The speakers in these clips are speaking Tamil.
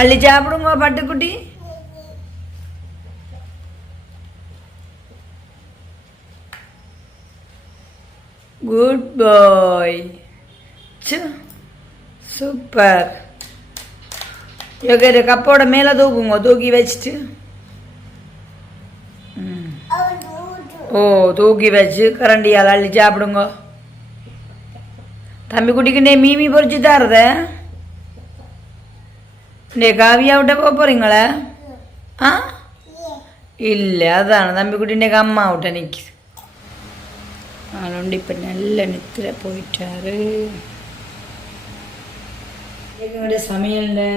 அள்ளி சாப்பிடுங்க பட்டுக்குட்டி. குட் பாய். சூப்பர். யோகேரு கப்போட மேலே தூக்குங்க, தூக்கி வச்சுட்டு. ஓ தூக்கி வச்சு கரண்டியால் அள்ளி சாப்பிடுங்க. தம்பி குட்டிக்குண்டே மீமி பொறிச்சு தாருத. டே காவியா விட்ட போக போகிறீங்களா? ஆ இல்லை, அதான் தம்பி குட்டிண்டேக்கு அம்மா விட்ட நிற்கிது. அதோண்டு இப்போ நல்ல நித்திர போயிட்டாரு. எங்களுடைய சமையலில்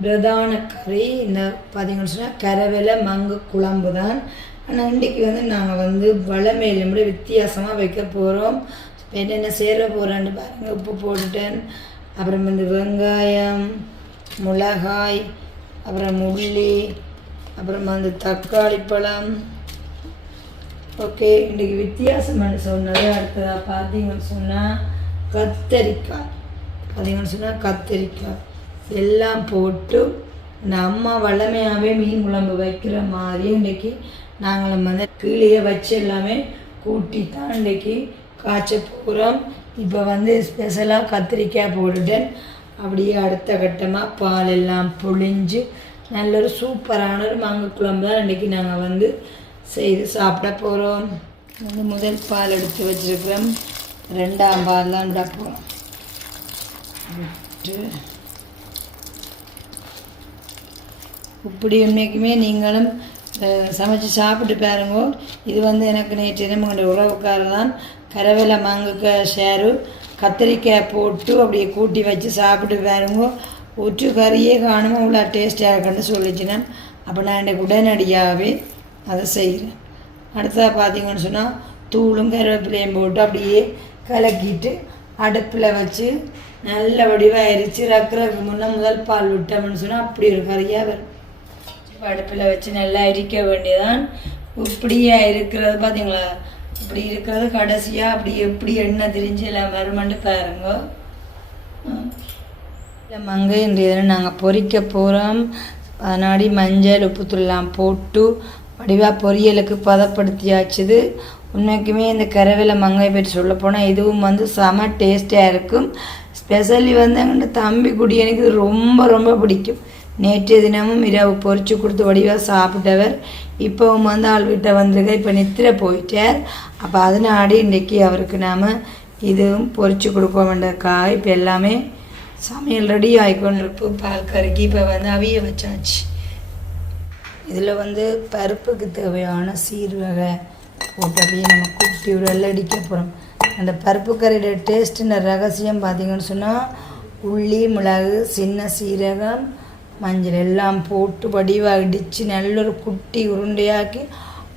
பிரதான கறி இந்த பார்த்தீங்கன்னு சொன்னால் கரவேலை மங்கு குழம்பு தான். ஆனால் இன்றைக்கி நாங்கள் வளமையிலும் கூட வித்தியாசமாக வைக்க போகிறோம். என்னென்ன சேர போகிறேன்னு பாருங்கள். உப்பு போட்டுட்டேன், அப்புறம் வெங்காயம், மிளகாய், அப்புறம் உள்ளி, அப்புறம் தக்காளி பழம். ஓகே, இன்றைக்கி வித்தியாசம்னு சொன்னது. அடுத்ததாக பார்த்தீங்கன்னு சொன்னால் கத்தரிக்காய் எல்லாம் போட்டு இந்த அம்மா வளமையாகவே மீன் குழம்பு வைக்கிற மாதிரி இன்றைக்கி நாங்களும் கீழே வச்சு எல்லாமே கூட்டி தான் இன்றைக்கி காய்ச்ச போகிறோம். இப்போ ஸ்பெஷலாக கத்திரிக்காய் போட்டுட்டேன். அப்படியே அடுத்த கட்டமாக பால் எல்லாம் பொழிஞ்சு நல்ல ஒரு சூப்பரான ஒரு மாங்கு குழம்பு தான் இன்றைக்கி நாங்கள் செய்து சாப்பிட போகிறோம். முதல் பால் எடுத்து வச்சுருக்கிறோம், ரெண்டாம் பால் தான் விட போகிறோம். விட்டு இப்படி உண்மைக்குமே நீங்களும் சமைச்சு சாப்பிட்டு பாருங்கோ. இது எனக்கு நேற்று நம்மளுடைய உறவுக்காரர் தான் கரவேலை மாங்குக்க ஷேரு கத்திரிக்காய் போட்டு அப்படியே கூட்டி வச்சு சாப்பிட்டு பாருங்கோ. ஒற்று கறியே காணுமோ அவ்வளோ டேஸ்ட்டாக இருக்குன்னு சொல்லிச்சினேன். அப்போ நான் இன்றைக்கு உடனடியாகவே அதை செய்கிறேன். அடுத்ததாக பார்த்தீங்கன்னு சொன்னால் தூளும் கருவேப்பிலையும் போட்டு அப்படியே கலக்கிட்டு அடுப்பில் வச்சு நல்ல வடிவாக எரிச்சு ரக்கிறதுக்கு முன்னே முதல் பால் விட்டோம்னு சொன்னால் அப்படி ஒரு கறியாக வரும். அடுப்பில் வச்சு நல்லா எரிக்க வேண்டியதான். இப்படியா இருக்கிறது பார்த்தீங்களா, இப்படி இருக்கிறது கடைசியாக அப்படி எப்படி எண்ணெய் திரிஞ்சு எல்லாம் வருமானு பாருங்க. இல்லை மங்கை இன்றைய நாங்கள் பொரிக்க போகிறோம். அதனாடி மஞ்சள் உப்புத்தூள்லாம் போட்டு வடிவாக பொரியலுக்கு பதப்படுத்தியாச்சுது. உண்மைக்குமே இந்த கரவேலை மங்கை பற்றி சொல்ல போனால் இதுவும் செம டேஸ்ட்டாக இருக்கும். ஸ்பெஷலி எங்கள் தம்பி குடி எனக்கு ரொம்ப ரொம்ப பிடிக்கும். நேற்றைய தினமும் இரவு பொரிச்சு கொடுத்து வடிவாக சாப்பிட்டவர். இப்போவும் ஆள் வீட்டை வந்திருக்க, இப்போ நித்திர போயிட்டார். அப்போ அதனாடி இன்றைக்கி அவருக்கு நாம் இதுவும் பொரிச்சு கொடுக்க வேண்டிய காய். இப்போ எல்லாமே சமையல் ரெடி ஆகிக்கொண்டிருக்கு. பால் கறிக்கு இப்போ அவிய வச்சாச்சு. இதில் பருப்புக்கு தேவையான சீரக போட்டு அப்படியே நம்ம குட்டி உரல் அடிக்க போகிறோம். அந்த பருப்பு கறியோட டேஸ்ட்டுன்ற ரகசியம் பார்த்திங்கன்னு சொன்னால் உள்ளி, மிளகு, சின்ன சீரகம், மஞ்சள் எல்லாம் போட்டு வடிவாக இடித்து நல்ல ஒரு குட்டி உருண்டையாக்கி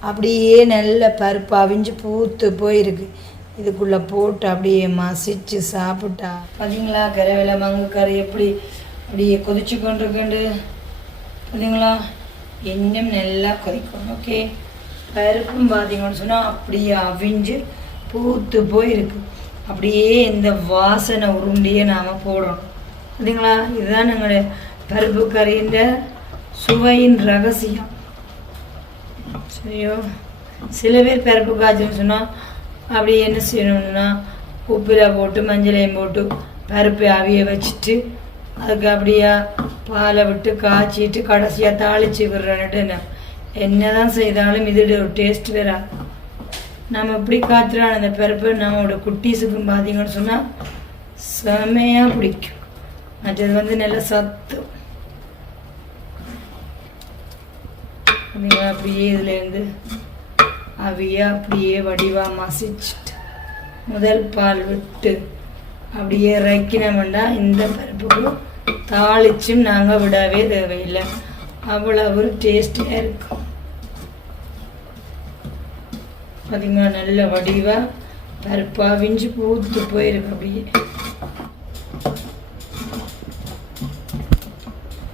அப்படியே நல்ல பருப்பு அவிஞ்சு பூத்து போயிருக்கு. இதுக்குள்ளே போட்டு அப்படியே மசிச்சு சாப்பிட்டா பார்த்தீங்களா கரவேலை மங்கு கறி எப்படி அப்படியே கொதிச்சு கொண்டிருக்கண்டு பார்த்தீங்களா. இன்னும் நல்லா கொதிக்கணும். ஓகே, பருப்பும் பார்த்தீங்கன்னு சொன்னால் அப்படியே அவிஞ்சு பூத்து போயிருக்கு. அப்படியே இந்த வாசனை உருண்டையே நாம் போடணும் பார்த்தீங்களா. இதுதான் எங்களுடைய பருப்பு கறின்ற சுவையின் ரகசியம். சரியோ, சில பேர் பருப்பு காய்ச்சல்னு சொன்னால் அப்படியே என்ன செய்யணும்னா உப்பில் போட்டு மஞ்சளையும் போட்டு பருப்பை அவிய வச்சுட்டு அதுக்கு அப்படியே பாலை விட்டு காய்ச்சிட்டு கடைசியாக தாளித்து விடுறேன்னுட்டு என்ன தான் செய்தாலும் இது ஒரு டேஸ்ட் வேறா. நம்ம எப்படி காய்ச்சிடான அந்த பருப்பு நம்மளோட குட்டீஸுக்கும் பார்த்தீங்கன்னு சொன்னால் செமையாக பிடிக்கும். மற்றது நல்ல சத்து. அப்படியே இதுலேருந்து அவியா அப்படியே வடிவாக மசிச்சுட்டு முதல் பால் விட்டு அப்படியே இறக்கினோம்னா இந்த பருப்புக்கு தாளிச்சும் நாங்கள் விடவே தேவையில்லை. அவ்வளவு டேஸ்டியாக இருக்கும். பார்த்தீங்களா, நல்ல வடிவாக பருப்பு அவிஞ்சு பூத்து போயிருக்கு.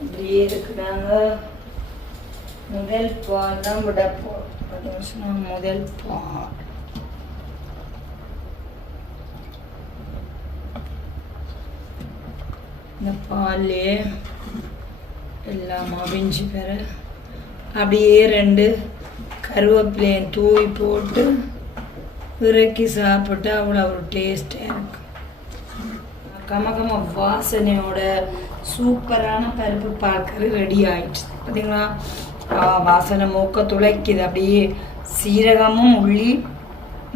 அப்படியே இருக்குதாங்க. முதல் பால் தான் விட போகிறோம். முதல் பால் இந்த பாலே எல்லாம் அவிஞ்சு பெற அப்படியே 2 கருவேப்பிலையும் தூவி போட்டு இறக்கி சாப்பிட்டு அவ்வளோ ஒரு டேஸ்டாக இருக்கும். கமகம வாசனையோட சூப்பரான பருப்பு பாக்கறி ரெடி ஆயிடுச்சு. பார்த்தீங்களா, வாசனை மூக்க துளைக்குது. அப்படியே சீரகமும் உள்ளி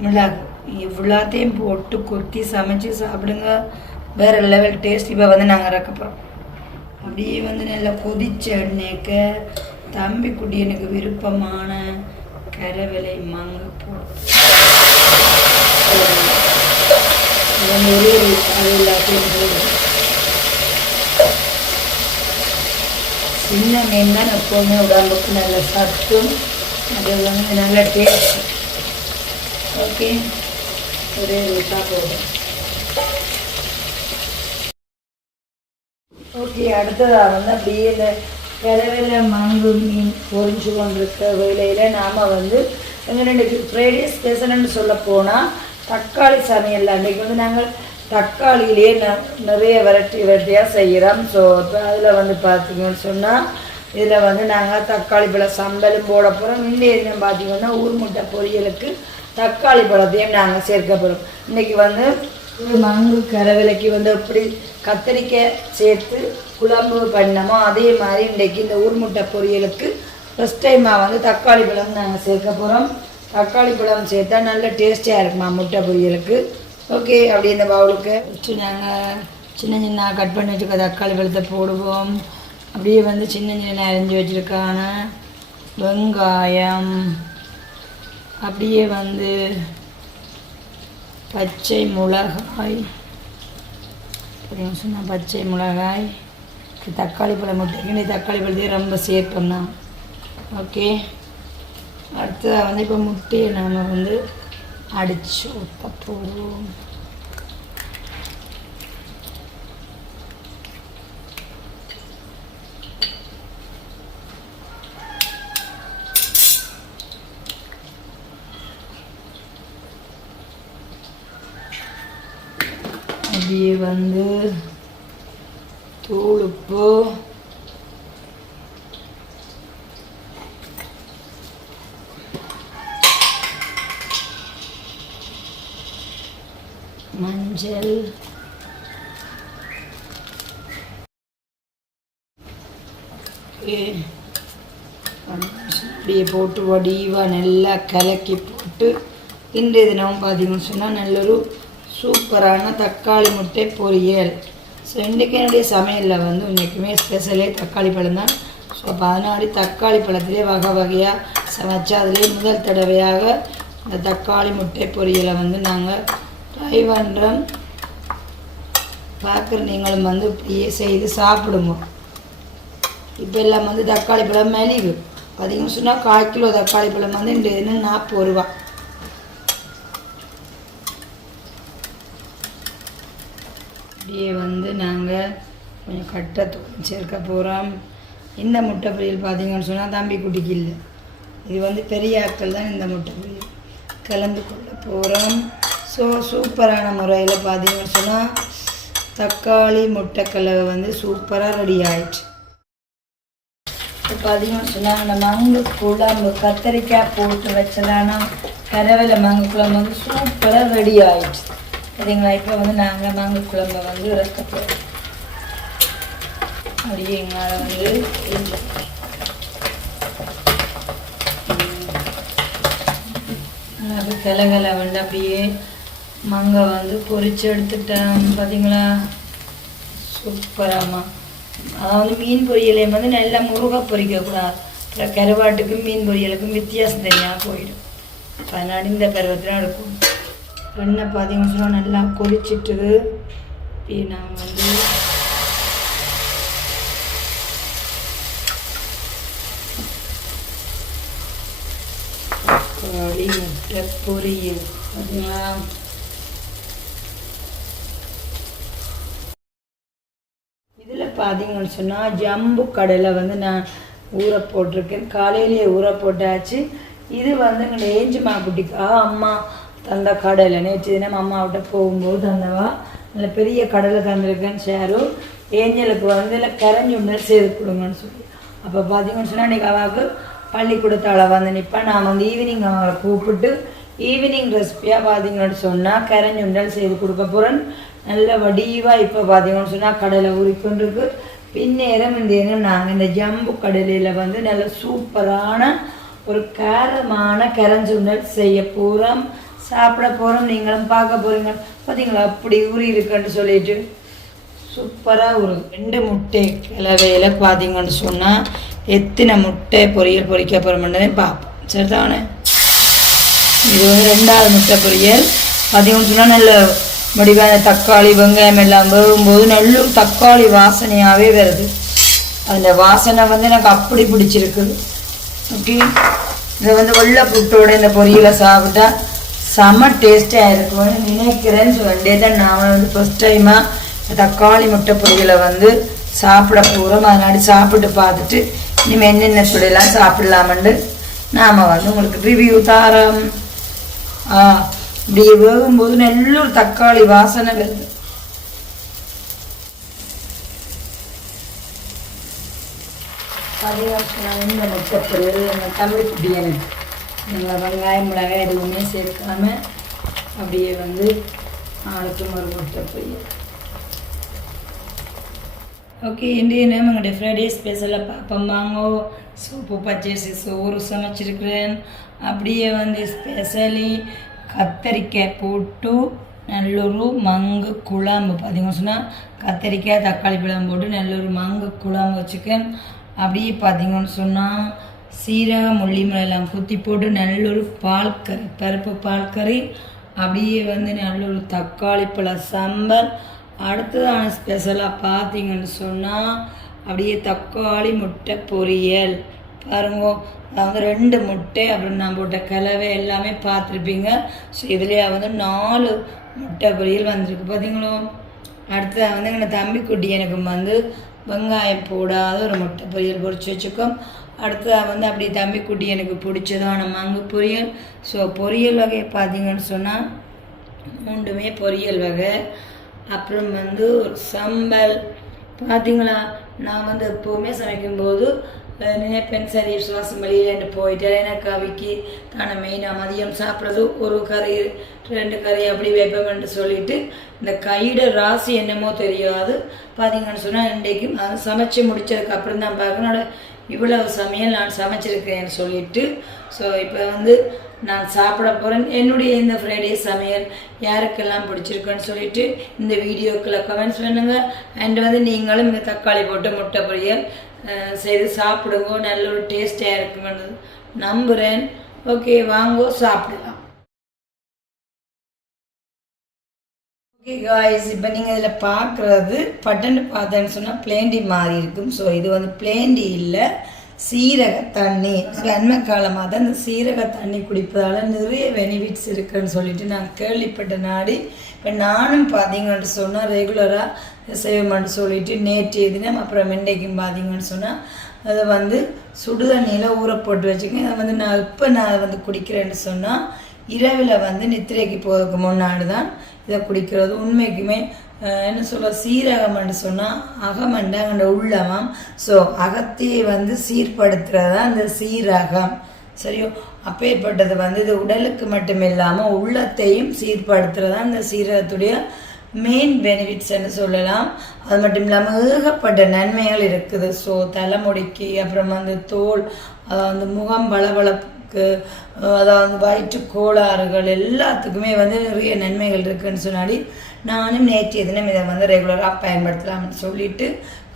மிளகு இவ்வளோத்தையும் போட்டு கொத்தி சமைச்சு சாப்பிடுங்க, வேறு லெவல் டேஸ்ட். இப்போ வந்து நாங்கள் இறக்க போகிறோம். அப்படியே வந்து நல்லா கொதிச்ச எண்ணெய்க்க தம்பி குட்டி எனக்கு விருப்பமான கரவலை மாங்க போட்டு அது எல்லாத்தையும் போடுவோம். சின்ன மீன் தான் எப்போவுமே உடம்புக்கு நல்ல சத்தும், அது வந்து நல்ல டேஸ்ட். ஓகே, ஒரே ரூட்டா போதும். ஓகே, அடுத்ததாக வந்து அப்படியே இந்த கரவலை மாங்கு மீன் பொறிஞ்சு கொண்டிருக்க வேலையில் நாம் வந்து எங்களுக்கு ஃப்ரைடே ஸ்பெஷல்னு சொல்ல போனால் தக்காளி சமையல். அன்றைக்கி வந்து நாங்கள் தக்காளியிலே நிறைய வெரைட்டியாக செய்கிறோம். ஸோ இப்போ அதில் வந்து பார்த்திங்கன்னு சொன்னால் இதில் வந்து நாங்கள் தக்காளி பழம் சம்பலும் போட போகிறோம். என்ன பார்த்திங்கன்னா ஊர் முட்டை பொரியலுக்கு தக்காளி பழத்தையும் நாங்கள் சேர்க்க போகிறோம். இன்றைக்கி வந்து மாங்கு கரவலைக்கு வந்து எப்படி கத்திரிக்காய் சேர்த்து குழம்பு பண்ணமோ அதே மாதிரி இன்றைக்கி இந்த ஊர் முட்டை பொரியலுக்கு ஃபஸ்ட் டைமாக வந்து தக்காளி பழம் நாங்கள் சேர்க்க போகிறோம். தக்காளி பழம் சேர்த்தா நல்ல டேஸ்டியாக இருக்குமா முட்டை பொரியலுக்கு. ஓகே, அப்படி இந்த பவுலுக்கு ஃபஸ்ட்டு நாங்கள் சின்ன சின்ன கட் பண்ணி வச்சுருக்க தக்காளி பழத்தை போடுவோம். அப்படியே வந்து சின்ன சின்ன அரிஞ்சு வச்சுருக்கான வெங்காயம், அப்படியே வந்து பச்சை மிளகாய், சொன்னால் பச்சை மிளகாய், தக்காளி பழம் முட்டைக்கு தக்காளி பழத்தையும் ரொம்ப சேர்ப்போம்னா. ஓகே, அடுத்ததாக வந்து இப்போ முட்டையை நாம் வந்து அடித்து ஊற்ற போடுவோம். அப்படியே வந்து தூள் உப்பு, மஞ்சள், அப்படியே போட்டு வடிவாக நல்லா கலக்கி போட்டு இன்றைய தினமும் பார்த்திங்கன்னு சொன்னால் நல்லொரு சூப்பரான தக்காளி முட்டை பொரியல். ஸோ இன்றைக்கு என்னுடைய சமையலில் வந்து இன்றைக்குமே ஸ்பெஷலே தக்காளி பழம் தான். ஸோ அப்போ அதனாடி தக்காளி பழத்திலே வகை வகையாக சமைச்சா அதிலே முதல் தடவையாக இந்த தக்காளி முட்டை பொரியலை வந்து நாங்கள் ட்ரை பண்ணுறோம். பார்க்குற நீங்களும் வந்து இப்படியே செய்து சாப்பிடுங்க. இப்போ எல்லாம் வந்து தக்காளி பழம் மலிவு. பார்த்தீங்கன்னு சொன்னால் 1/4 கிலோ தக்காளி பழம் வந்து இந்த இன்னும் 40 ரூபா. அப்படியே வந்து நாங்கள் கொஞ்சம் கட்டை தூள் சேர்க்க போகிறோம். இந்த முட்டை பொரியல் பார்த்திங்கன்னு சொன்னால் தம்பி குட்டிக்கு இல்லை, இது வந்து பெரிய ஆட்கள் தான் இந்த முட்டை பொரியல் கலந்து கொள்ள போகிறோம். ஸோ சூப்பரான முறையில் பார்த்திங்கன்னு சொன்னால் தக்காளி முட்டைக்கலவை வந்து சூப்பராக ரெடி ஆயிடுச்சு. இப்போ பார்த்திங்கன்னு சொன்னால் அந்த மங்கு குழம்பு கத்திரிக்காய் போட்டு வச்சதான கரவலை மங்கு குழம்பு வந்து சூப்பராக ரெடி ஆயிடுச்சு. சரிங்களா, இப்போ வந்து நாங்கள் மங்கு குழம்பை வந்து இறக்க போகிறோம். அப்படியே எங்களால் வந்து அது கிளகலை வந்து அப்படியே மங்கை வந்து பொரிச்சு எடுத்துட்டேன். பார்த்தீங்களா, சூப்பராம்மா. அதாவது மீன் பொரியலையும் வந்து நல்லா முருகை பொரிக்கக்கூடாது. அப்புறம் கருவாட்டுக்கும் மீன் பொரியலுக்கும் வித்தியாசம் தெரியாமல் போயிடும். அதனால இந்த பருவத்தில் எடுக்கும். எண்ணெய் பார்த்தீங்கன்னு சொன்னால் நல்லா கொதிச்சுட்டு நாங்கள் வந்து தக்காளி முட்டை பொரியல் பார்த்தீங்களா. இதில் பார்த்தீங்கன்னு சொன்னால் ஜம்பு கடலை வந்து நான் ஊற போட்டிருக்கேன். காலையிலேயே ஊற போட்டாச்சு. இது வந்து எங்கள் ஏஞ்சி மாக்குட்டிக்கா அம்மா தந்த கடலை நேற்று தினம் அம்மாவிட்ட போகும்போது தந்தவா. நல்ல பெரிய கடலை தந்திருக்கேன்னு ஷேரும் ஏஞ்சலுக்கு வந்து இல்லை கரைஞ்சி ஒன்று சேர்த்து கொடுங்கன்னு சொல்லி அப்போ பார்த்தீங்கன்னு சொன்னால் இன்றைக்கி அவாவுக்கு பள்ளிக்கூடத்தால் வந்து நிற்பேன். நான் வந்து ஈவினிங் அவங்களை கூப்பிட்டு ஈவினிங் ரெசிபியாக பார்த்தீங்கன்னு சொன்னால் கரைஞ்சுண்டல் செய்து கொடுக்க போகிறேன். நல்ல வடிவாக இப்போ பார்த்தீங்கன்னு சொன்னால் கடலை உரிக்கொண்டிருக்கு. பின்னேரம் இந்த நேரம் நாங்கள் இந்த ஜம்பு கடலையில் வந்து நல்ல சூப்பரான ஒரு காரமான கரைஞ்சுண்டல் செய்ய போகிறோம், சாப்பிட போகிறோம். நீங்களும் பார்க்க போகிறீங்க. பார்த்தீங்களா அப்படி ஊறி இருக்குன்னு சொல்லிட்டு சூப்பராக ஒரு 2 முட்டை கிளவையில் பார்த்தீங்கன்னு சொன்னால் எத்தனை முட்டை பொரியல் பொரிக்க போகிறோம்ன்றதே பார்ப்போம். சரிதானே? இது வந்து 2வது முட்டை பொரியல். பார்த்தீங்கன்னு சொன்னால் நல்ல வடிவான தக்காளி வெங்காயம் எல்லாம் வேகும்போது நல்ல தக்காளி வாசனையாகவே வருது. அந்த வாசனை வந்து எனக்கு அப்படி பிடிச்சிருக்குது. ஓகே, இதை வந்து வெள்ளை புட்டோட இந்த பொரியலை சாப்பிட்டா செம்ம டேஸ்ட்டாக இருக்கும்னு நினைக்கிறேன்னு சொல்லிட்டே தான் நான் வந்து ஃபஸ்ட் டைமாக தக்காளி முட்டை பொரியலை வந்து சாப்பிட போகிறோம். அதனாடி சாப்பிட்டு பார்த்துட்டு இனிமேல் என்னென்ன சொல்லலாம் சாப்பிடலாமண்டு நாம் வந்து உங்களுக்கு ரிவ்யூ தாரோம். இப்படி வேகும்போது நல்ல ஒரு தக்காளி வாசனை வருது. இந்த முட்டை பொரியல் எங்கள் தமிழ் குட்டி எனக்கு எங்கள் வெங்காயம் மிளகாய் எதுவுமே சேர்க்காம அப்படியே வந்து ஆளுக்கு ஒரு முட்டை பொரியல். ஓகே, இன்றைய நேரம் எங்களுடைய ஃப்ரைடே ஸ்பெஷலாக பார்ப்போம் வாங்கோ. சோப்பு பச்சரிசி சோறு சமைச்சிருக்கிறேன். அப்படியே வந்து ஸ்பெஷலி கத்தரிக்காய் போட்டு நல்லொரு மங்கு குழம்பு பார்த்தீங்கன்னு சொன்னால் கத்தரிக்காய் தக்காளி பழம் போட்டு நல்லொரு மங்கு குழம்பு வச்சுக்கேன். அப்படியே பார்த்தீங்கன்னு சொன்னால் சீரகம் முள்ளி மிளகாய் குத்தி போட்டு நல்லொரு பால் கறி, பருப்பு பால் கறி. அப்படியே வந்து நல்லொரு தக்காளி பழ சம்பல். அடுத்ததான ஸ்பெஷலாக பார்த்தீங்கன்னு சொன்னால் அப்படியே தக்காளி முட்டை பொரியல் பாருங்க. அதாவது 2 முட்டை அப்புறம் நான் போட்ட கலவை எல்லாமே பார்த்துருப்பீங்க. ஸோ இதுலேயே வந்து 4 முட்டை பொரியல் வந்திருக்கு பார்த்தீங்களோ. அடுத்ததாக வந்து எங்கள் தம்பி குட்டி எனக்கு வந்து வெங்காயம் போடாத ஒரு முட்டை பொரியல் பொரிச்சு வச்சுக்கோம். அடுத்ததாக வந்து அப்படி தம்பி குட்டி எனக்கு பிடிச்சதான மங்கு பொரியல். ஸோ பொரியல் வகை பார்த்தீங்கன்னு சொன்னால் 3மே பொரியல் வகை. அப்புறம் வந்து ஒரு சம்பல் பார்த்தீங்களா. நான் வந்து எப்போவுமே சமைக்கும்போது நினைப்பேன் சரி சுவாசம் வெளியிலேண்டு போயிட்டு எனக்கு அவிக்கு தானே மெயினாக மதியம் சாப்பிட்றது ஒரு கறி 2 கறி அப்படி வைப்பேன்ட்டு சொல்லிட்டு இந்த கையிட ராசி என்னமோ தெரியாது. பார்த்தீங்கன்னு சொன்னால் இன்றைக்கும் அது சமைச்சு முடித்ததுக்கு அப்புறம் தான் பார்க்கணும் இவ்வளவு சமையல் நான் சமைச்சிருக்கேன்னு சொல்லிட்டு. ஸோ இப்போ வந்து நான் சாப்பிட போகிறேன். என்னுடைய இந்த ஃப்ரைடே சமையல் யாருக்கெல்லாம் பிடிச்சிருக்குன்னு சொல்லிட்டு இந்த வீடியோக்குள்ளே கமெண்ட்ஸ் பண்ணுங்கள். அண்ட் வந்து நீங்களும் இந்த தக்காளி போட்டு முட்டை பொரியல் செய்து சாப்பிடுங்க. நல்ல ஒரு டேஸ்டாக இருக்குன்னு நம்புகிறேன். ஓகே, வாங்கோ சாப்பிடலாம். ஓகே காய்ஸ், இப்போ நீங்கள் இதில் பார்க்குறது பட்டன்னு பார்த்தேன்னு சொன்னால் பிளேண்டி மாறி இருக்கும். ஸோ இது வந்து பிளேண்டி இல்லை, சீரக தண்ணி. அண்மை காலமாக தான் இந்த சீரக தண்ணி குடிப்பதால் நிறைய பெனிஃபிட்ஸ் இருக்குன்னு சொல்லிட்டு நான் கேள்விப்பட்ட நாடி இப்போ நானும் பார்த்தீங்கன்னு சொன்னால் ரெகுலராக செய்வோம்னு சொல்லிட்டு நேற்றைய தினம் அப்புறம் இன்றைக்கும் பார்த்தீங்கன்னு சொன்னால் அதை வந்து சுடுதண்ணியில் ஊற போட்டு வச்சுக்கேன். அதை வந்து நான் அதை வந்து குடிக்கிறேன்னு சொன்னால் இரவில் வந்து நித்திரைக்கு போகிறதுக்கு முன்னாடி தான் இதை குடிக்கிறது. உண்மைக்குமே என்ன சொல்ல சீரகம்னு சொன்னால் அகமண்டை அங்கே உள்ளவம். ஸோ அகத்தையே வந்து சீர்படுத்துறது தான் இந்த சீரகம். சரியோ, அப்பேற்பட்டது வந்து இது உடலுக்கு மட்டும் இல்லாமல் உள்ளத்தையும் சீர்படுத்துறது தான் இந்த சீரகத்துடைய மெயின் பெனிஃபிட்ஸ்ன்னு சொல்லலாம். அது மட்டும் இல்லாமல் ஏகப்பட்ட நன்மைகள் இருக்குது. ஸோ தலைமுடிக்கு, அப்புறம் வந்து தோல், அந்த முகம் பளபளப்புக்கு, அதாவது வயிற்று கோளாறுகள் எல்லாத்துக்குமே வந்து நிறைய நன்மைகள் இருக்குதுன்னு சொன்னாடி நானும் நேற்றைய தினம் இதை வந்து ரெகுலராக பயன்படுத்தலாம்னு சொல்லிட்டு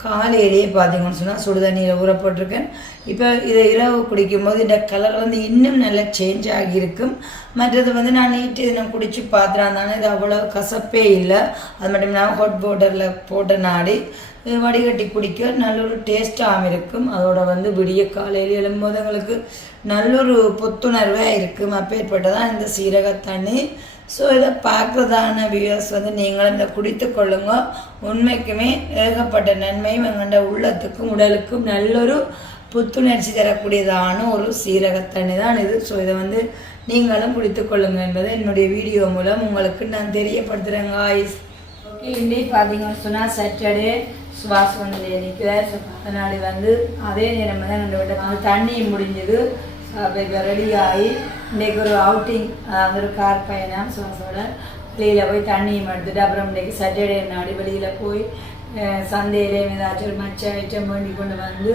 காலையிலேயே பார்த்தீங்கன்னு சொன்னால் சுடுதண்ணியில் ஊற போட்டிருக்கேன். இப்போ இதை இரவு குடிக்கும்போது இந்த கலர் வந்து இன்னும் நல்லா சேஞ்ச் ஆகியிருக்கும். மற்றது வந்து நான் நேற்று தினம் குடித்து பார்த்துறாந்தானே இது அவ்வளோ கசப்பே இல்லை. அது மட்டும் இல்லாமல் ஹாட் வாட்டரில் போட்ட நாடி வடிகட்டி குடிக்க நல்ல ஒரு டேஸ்ட்டாகவும் இருக்கும். அதோட வந்து விடிய காலையில் எழும்போது எங்களுக்கு நல்லொரு புத்துணர்வாக இருக்கும். அப்பேற்பட்டதான் இந்த சீரக தண்ணி. ஸோ இதை பார்க்குறதான வியூவர்ஸ் வந்து நீங்களும் இதை குடித்து கொள்ளுங்க. உண்மைக்குமே ஏகப்பட்ட நன்மையும் எங்கள்ட உள்ளத்துக்கும் உடலுக்கும் நல்லொரு புத்துணர்ச்சி தரக்கூடியதான ஒரு சீரகத்தண்ணி தான் இது. ஸோ இதை வந்து நீங்களும் குடித்து கொள்ளுங்க என்பதை என்னுடைய வீடியோ மூலம் உங்களுக்கு நான் தெரியப்படுத்துகிறேன் காய்ஸ். ஓகே இன்னைக்கு பார்த்தீங்கன்னு சொன்னால் சாட்டர்டே சுபாஷ் வந்து நிற்கிறார். ஸோ அதனாடி வந்து அதே நேரம் தான் ரெண்டு விட்ட வந்து தண்ணி முடிஞ்சது. அப்போ இப்போ ரெடி ஆகி இன்றைக்கு ஒரு அவுட்டிங், அதாவது ஒரு கார் பயணம் சுபாஷோட வெளியில் போய் தண்ணியும் எடுத்துட்டு அப்புறம் இன்றைக்கி சாட்டர்டே நாடி வெளியில் போய் சந்தையிலே ஏதாச்சும் ஒரு மச்ச ஐட்டம் வேண்டி கொண்டு வந்து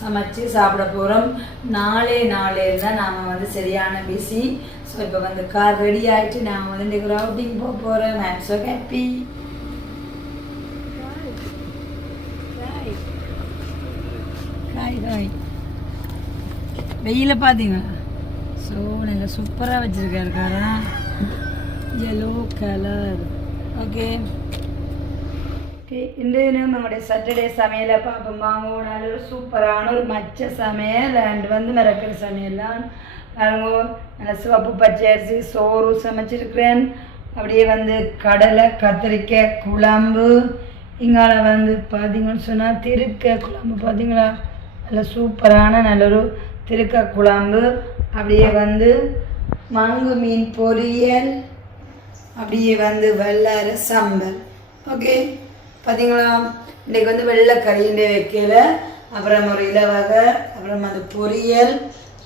சமைச்சு சாப்பிட போகிறோம். நாளே தான் நாம் வந்து சரியான பிஸி. ஸோ இப்போ வந்து கார் ரெடி ஆகிட்டு நான் வந்து இன்றைக்கு ஒரு அவுட்டிங் போக போகிறேன். ஐ ஆம் ஸோ ஹாப்பி. வெயில பார்த்தீங்களா? ஸோ நல்லா சூப்பராக வச்சுருக்காரு காரா, yellow கலர். ஓகே ஓகே இன்றைய நம்மளுடைய சாட்டர்டே சமையலை பார்ப்போம். வாங்க நல்ல ஒரு சூப்பரான ஒரு மச்ச சமையல் அண்ட் வந்து மிரக்கிற சமையல்லாம் பாருங்க. நல்லா சிவப்பு பச்சை அரிசி சோறு சமைச்சிருக்கிறேன். அப்படியே வந்து கடலை கத்திரிக்காய் குழம்பு. இங்கால வந்து பார்த்தீங்கன்னு சொன்னால் திருக்க குழம்பு பார்த்தீங்களா, நல்ல சூப்பரான நல்ல ஒரு திருக்க குழம்பு. அப்படியே வந்து மங்கு மீன் பொரியல், அப்படியே வந்து வெள்ளார சம்பல். ஓகே பார்த்தீங்களா, இன்றைக்கி வந்து வெள்ளைக்கறிண்டே வைக்கல, அப்புறம் ஒரு இலவகை, அப்புறம் அது பொரியல்,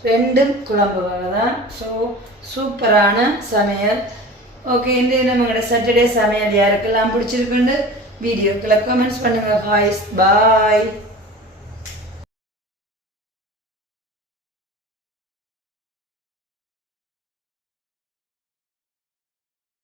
2 குழம்பு வகை தான். ஸோ சூப்பரான சமையல். ஓகே இன்றைய நம்மளோட சாட்டர்டே சமையல் யாருக்கெல்லாம் பிடிச்சிருக்குன்னு வீடியோக்களை கமெண்ட்ஸ் பண்ணுங்கள். ஹாய்ஸ் பாய்.